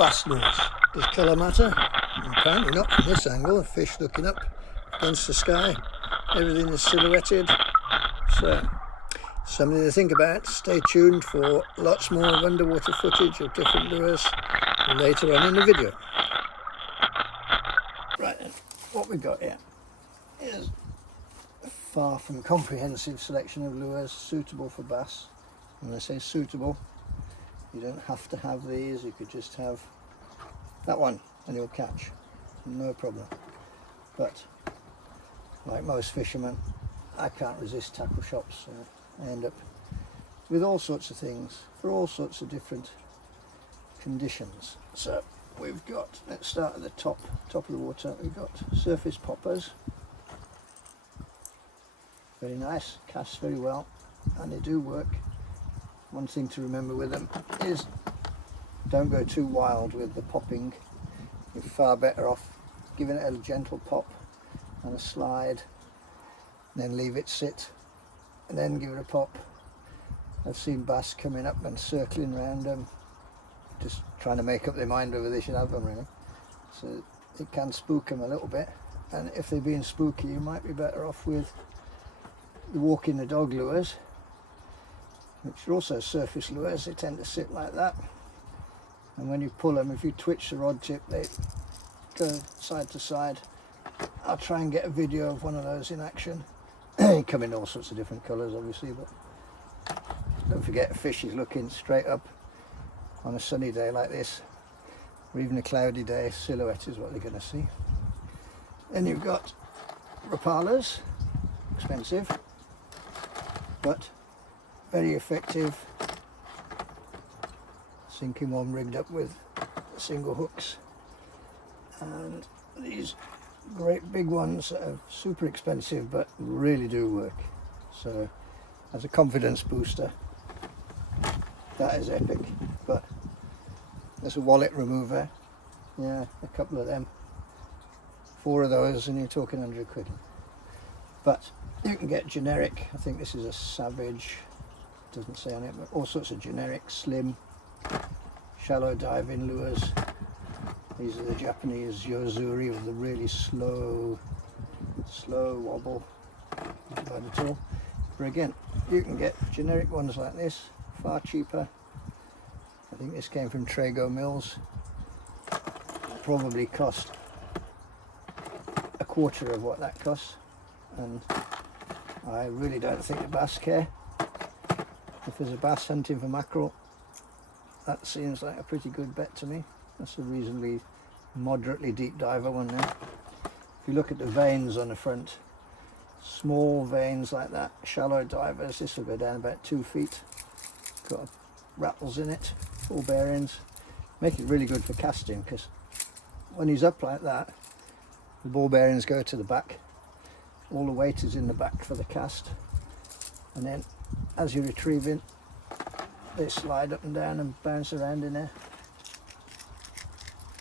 bass lures. Does colour matter? Apparently not from this angle. A fish looking up against the sky. Everything is silhouetted. So, something to think about. Stay tuned for lots more of underwater footage of different lures later on in the video. Right then, what we've got here is a far from comprehensive selection of lures suitable for bass. When I say suitable, you don't have to have these, you could just have that one and you'll catch, no problem. But like most fishermen, I can't resist tackle shops, so I end up with all sorts of things for all sorts of different conditions. So we've got, let's start at the top of the water, we've got surface poppers. Very nice, cast very well, and they do work. One thing to remember with them is don't go too wild with the popping. You're far better off giving it a gentle pop and a slide, then leave it sit, and then give it a pop. I've seen bass coming up and circling around them, just trying to make up their mind whether they should have them really. So it can spook them a little bit, and if they're being spooky, you might be better off with the walking the dog lures, which are also surface lures. They tend to sit like that, and when you pull them, if you twitch the rod tip, they go side to side. I'll try and get a video of one of those in action. They come in all sorts of different colours obviously, but don't forget a fish is looking straight up on a sunny day like this, or even a cloudy day. Silhouette is what they're going to see. Then you've got Rapalas, expensive but very effective. Sinking one rigged up with single hooks, and these great big ones are super expensive but really do work. So as a confidence booster, that is epic. But there's a wallet remover, yeah, a couple of them, 4 of those, and you're talking 100 quid. But you can get generic, I think this is a Savage, doesn't say on it, but all sorts of generic slim shallow diving lures. These are the Japanese Yozuri with the really slow wobble, not bad at all. But again, you can get generic ones like this, far cheaper. I think this came from Trago Mills, probably cost a quarter of what that costs, and I really don't think the bass care. If there's a bass hunting for mackerel, that seems like a pretty good bet to me. That's a reasonably moderately deep diver one now. If you look at the veins on the front, small veins like that, shallow divers, this will go down about 2 feet. Got rattles in it, full bearings. Make it really good for casting, because when he's up like that, the ball bearings go to the back. All the weight is in the back for the cast, and then as you're retrieving, they slide up and down and bounce around in there.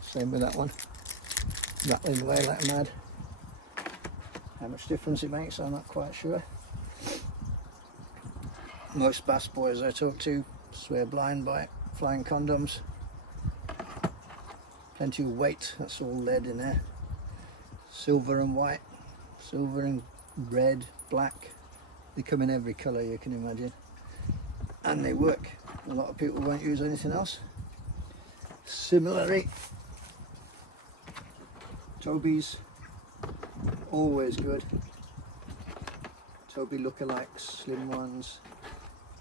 Same with that one, rattling away like mad. How much difference it makes, I'm not quite sure. Most bass boys I talk to swear blind by flying condoms. Plenty of weight, that's all lead in there. Silver and white, silver and red, black. They come in every colour you can imagine, and they work. A lot of people won't use anything else. Similarly, Tobies, always good. Toby lookalikes, slim ones,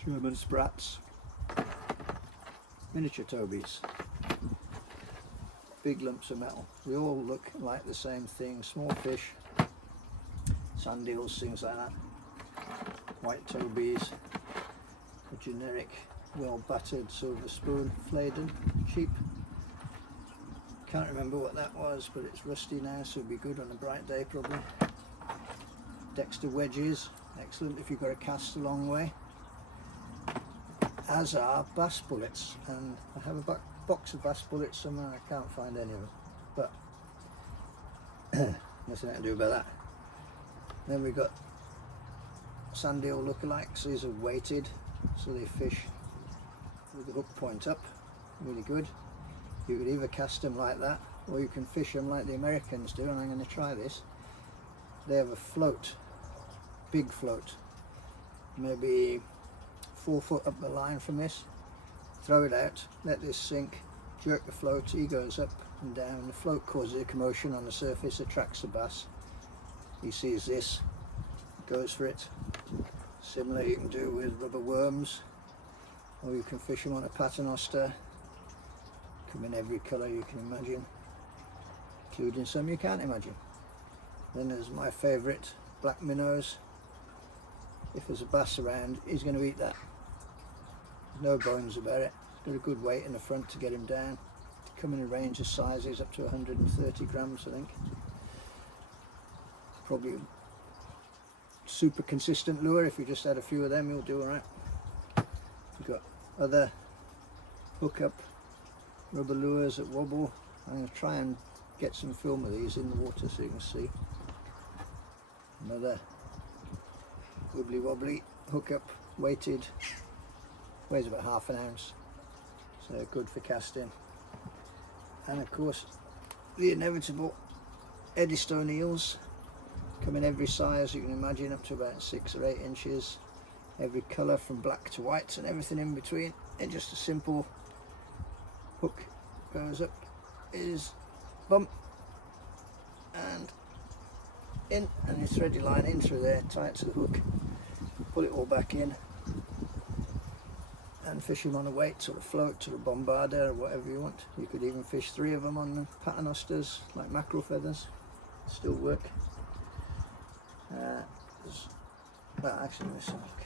German Sprats, miniature Tobies, big lumps of metal. They all look like the same thing, small fish, sand eels, things like that. White Tobies, a generic, well battered silver spoon, Flayden, cheap. Can't remember what that was, but it's rusty now, so it'll be good on a bright day probably. Dexter wedges, excellent if you've got to cast a long way. As are bass bullets, and I have a box of bass bullets somewhere. I can't find any of them, but nothing I can do about that. Then we've got sand eel lookalikes. These are weighted, so they fish with the hook point up, really good. You could either cast them like that, or you can fish them like the Americans do, and I'm going to try this. They have a float, big float, maybe 4 foot up the line from this. Throw it out, let this sink, jerk the float, he goes up and down. The float causes a commotion on the surface, attracts the bass. He sees this, goes for it. Similar you can do with rubber worms, or you can fish them on a paternoster. Come in every colour you can imagine, including some you can't imagine. Then there's my favourite, black minnows. If there's a bass around, he's going to eat that. No bones about it. It's got a good weight in the front to get him down. Come in a range of sizes up to 130 grams, I think. Probably super consistent lure. If you just had a few of them, you'll do alright. We've got other hook up rubber lures that wobble. I'm going to try and get some film of these in the water so you can see. Another wibbly wobbly hook up, weighted, weighs about ½ an ounce, so good for casting. And of course the inevitable Eddystone eels, come in every size you can imagine, up to about 6 or 8 inches, every colour from black to white and everything in between. And just a simple hook goes up his bum and in, and you thread your line in through there, tie it to the hook, pull it all back in, and fish him on a weight or a float or a bombarder or whatever you want. You could even fish 3 of them on the paternosters like mackerel feathers, still work. Well, actually, let's have a look.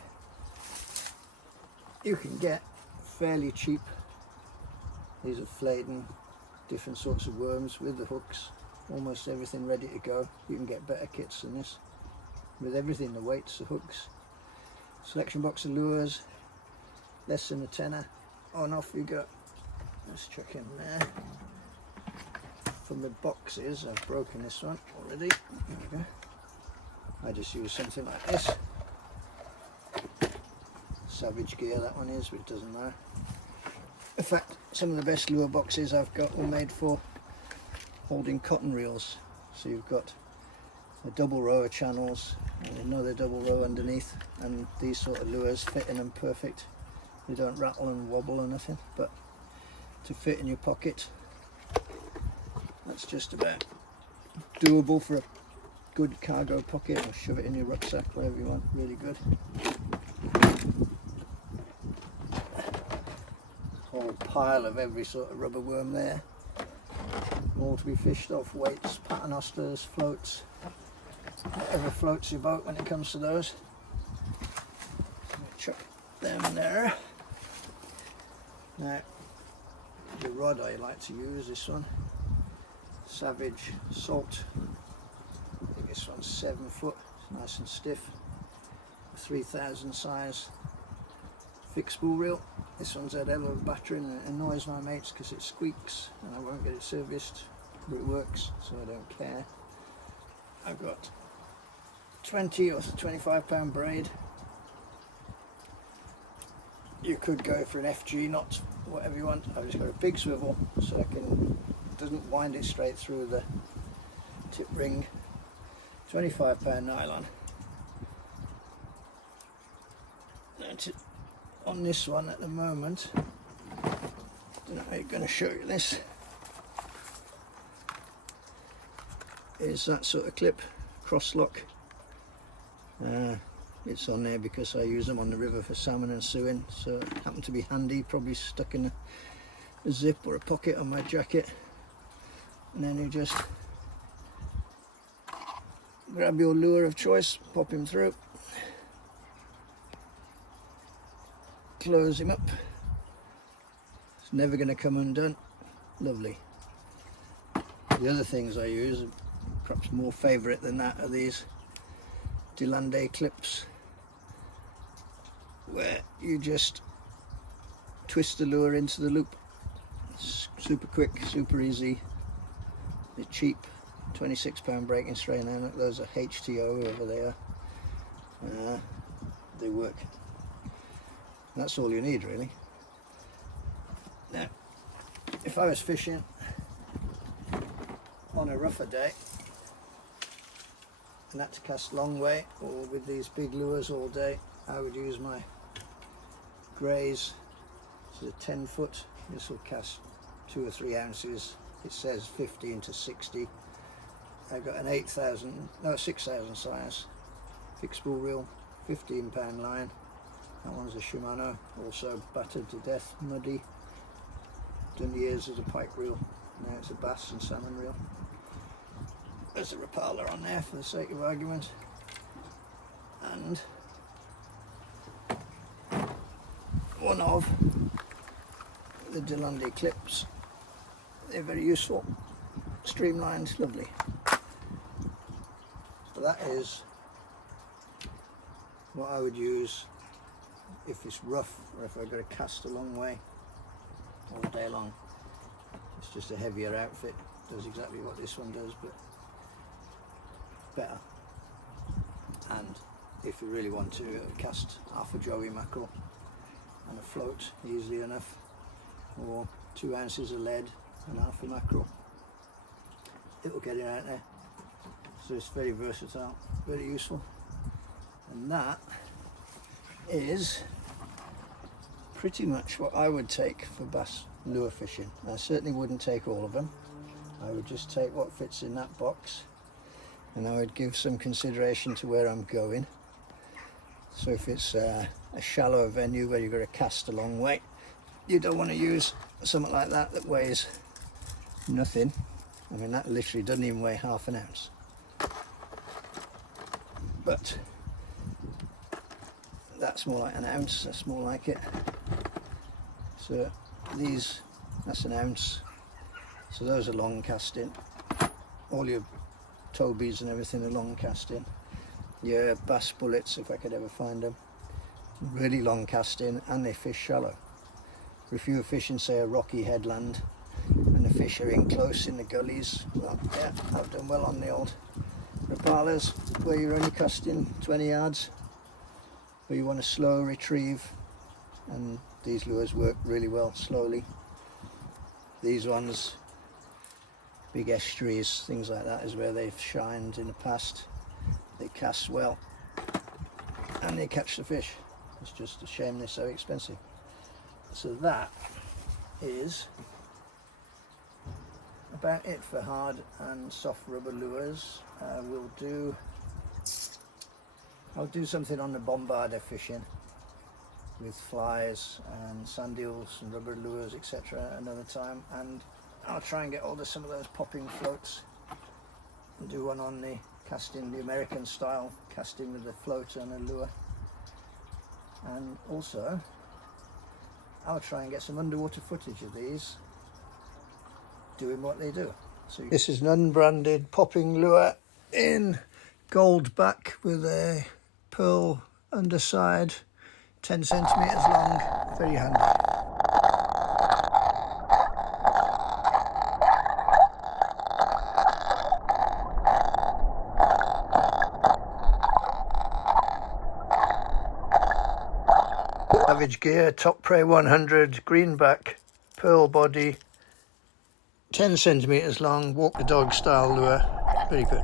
You can get fairly cheap, these are flayed, different sorts of worms with the hooks, almost everything ready to go. You can get better kits than this with everything, the weights, the hooks, selection box of lures, less than a tenner, on off you go. Let's chuck in there. From the boxes, I've broken this one already. There we go. I just use something like this. Savage gear that one is, but it doesn't matter. In fact, some of the best lure boxes I've got were made for holding cotton reels. So you've got a double row of channels and another double row underneath, and these sort of lures fit in them perfect. They don't rattle and wobble or nothing, but to fit in your pocket, that's just about doable for a good cargo pocket, or shove it in your rucksack, whatever you want. Really good. Whole pile of every sort of rubber worm there, all to be fished off, weights, paternosters, floats, whatever floats your boat when it comes to those. Chuck them there. Now the rod I like to use, this one, Savage Salt. I think this one's 7 foot, it's nice and stiff, 3000 size fixed spool reel. This one's had a hell of a battery and it annoys my mates because it squeaks and I won't get it serviced, but it works, so I don't care. I've got 20 or 25 pound braid. You could go for an FG knot, whatever you want. I've just got a big swivel so I can, doesn't wind it straight through the tip ring. 25 pound nylon. On this one at the moment, I don't know how I'm going to show you this, is that sort of clip, cross lock. It's on there because I use them on the river for salmon and suing, so it happened to be handy, probably stuck in a zip or a pocket on my jacket. And then you just grab your lure of choice, pop him through, close him up. It's never going to come undone. Lovely. The other things I use, perhaps more favourite than that, are these Delande clips, where you just twist the lure into the loop. It's super quick, super easy, they're cheap. 26 pound breaking strain. Now look, those are HTO, whoever they are. They work. That's all you need really. Now if I was fishing on a rougher day and had to cast long way or with these big lures all day, I would use my greys. This is a 10 foot. This will cast 2 or 3 ounces. It says 15 to 60. I've got an 6,000 size fixed spool reel, 15-pound line. That one's a Shimano, also battered to death, muddy. Done years as a pike reel. Now it's a bass and salmon reel. There's a Rapala on there for the sake of argument. And one of the Delundi clips. They're very useful, streamlined, lovely. So that is what I would use if it's rough or if I've got to cast a long way all day long. It's just a heavier outfit, does exactly what this one does, but better. And if you really want to cast half a joey mackerel on a float easily enough, or 2 ounces of lead and half a mackerel, it'll get it out there. So it's very versatile, very useful. And that is pretty much what I would take for bass lure fishing. I certainly wouldn't take all of them. I would just take what fits in that box, and I would give some consideration to where I'm going. So if it's a shallow venue where you've got to cast a long way, you don't want to use something like that that weighs nothing. I mean, that literally doesn't even weigh half an ounce. But that's more like an ounce, that's more like it. So these, that's an ounce. So those are long casting. All your Tobies and everything are long casting. Your bass bullets, if I could ever find them, really long casting, and they fish shallow. If you were fishing, say, a rocky headland and the fish are in close in the gullies, well, yeah, I've done well on the old Rapalas where you're only casting 20 yards, where you want a slow retrieve, and these lures work really well slowly. These ones, big estuaries, things like that, is where they've shined in the past. They cast well and they catch the fish. It's just a shame they're so expensive. So that is about it for hard and soft rubber lures. I'll do something on the bombarder fishing with flies and sand eels and rubber lures, etc. another time, and I'll try and get hold of some of those popping floats and do one on the casting, the American style casting with a float and a lure. And also I'll try and get some underwater footage of these doing what they do. So this is an unbranded popping lure in gold back with a pearl underside, 10 centimeters long, very handy. Savage Gear Top Prey 100 greenback, pearl body, 10 centimeters long, walk the dog style lure, very good.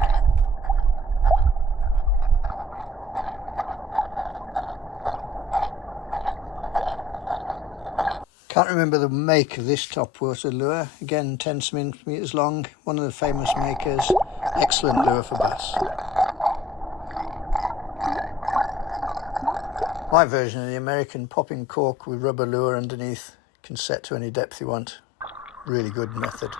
Can't remember the make of this topwater lure, again 10 centimeters long, one of the famous makers, excellent lure for bass. My version of the American popping cork with rubber lure underneath, can set to any depth you want, really good method.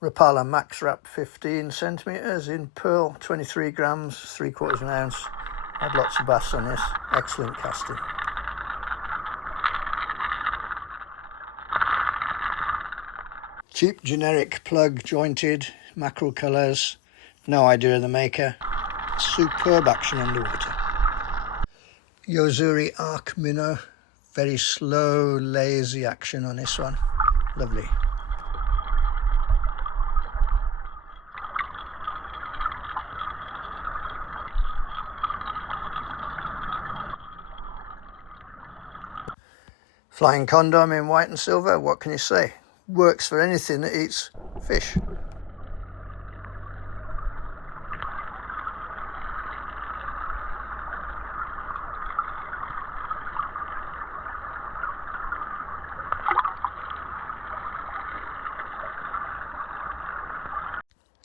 Rapala Max Wrap 15 centimeters in pearl, 23 grams, 3/4 of an ounce. Had lots of bass on this, excellent casting. Cheap generic plug jointed, mackerel colours, no idea of the maker. Superb action underwater. Yozuri Arc Minnow. Very slow, lazy action on this one. Lovely. Flying Condom in white and silver, what can you say? Works for anything that eats fish.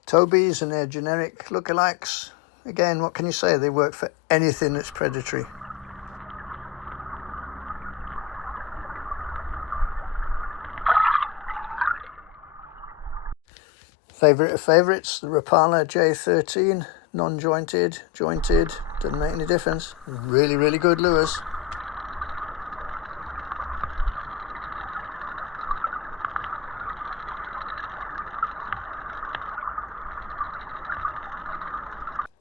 Tobies and their generic lookalikes. Again, what can you say? They work for anything that's predatory. Favourite of favourites, the Rapala J13, non-jointed, jointed, doesn't make any difference. Really, really good lures.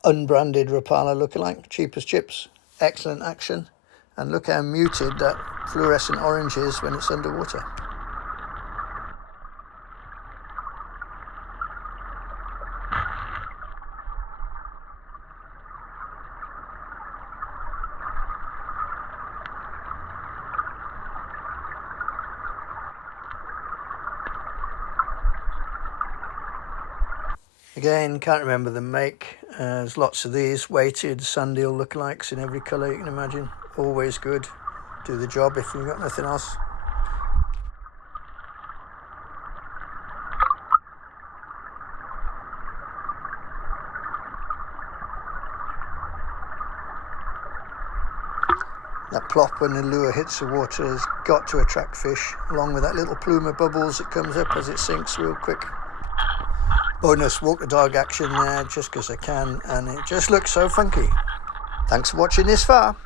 Unbranded Rapala lookalike, cheap as chips, excellent action, and look how muted that fluorescent orange is when it's underwater. Again, can't remember the make. There's lots of these weighted sand eel lookalikes in every colour you can imagine. Always good. Do the job if you've got nothing else. That plop when the lure hits the water has got to attract fish, along with that little plume of bubbles that comes up as it sinks real quick. Bonus walk the dog action there just because I can, and it just looks so funky. Thanks for watching this far.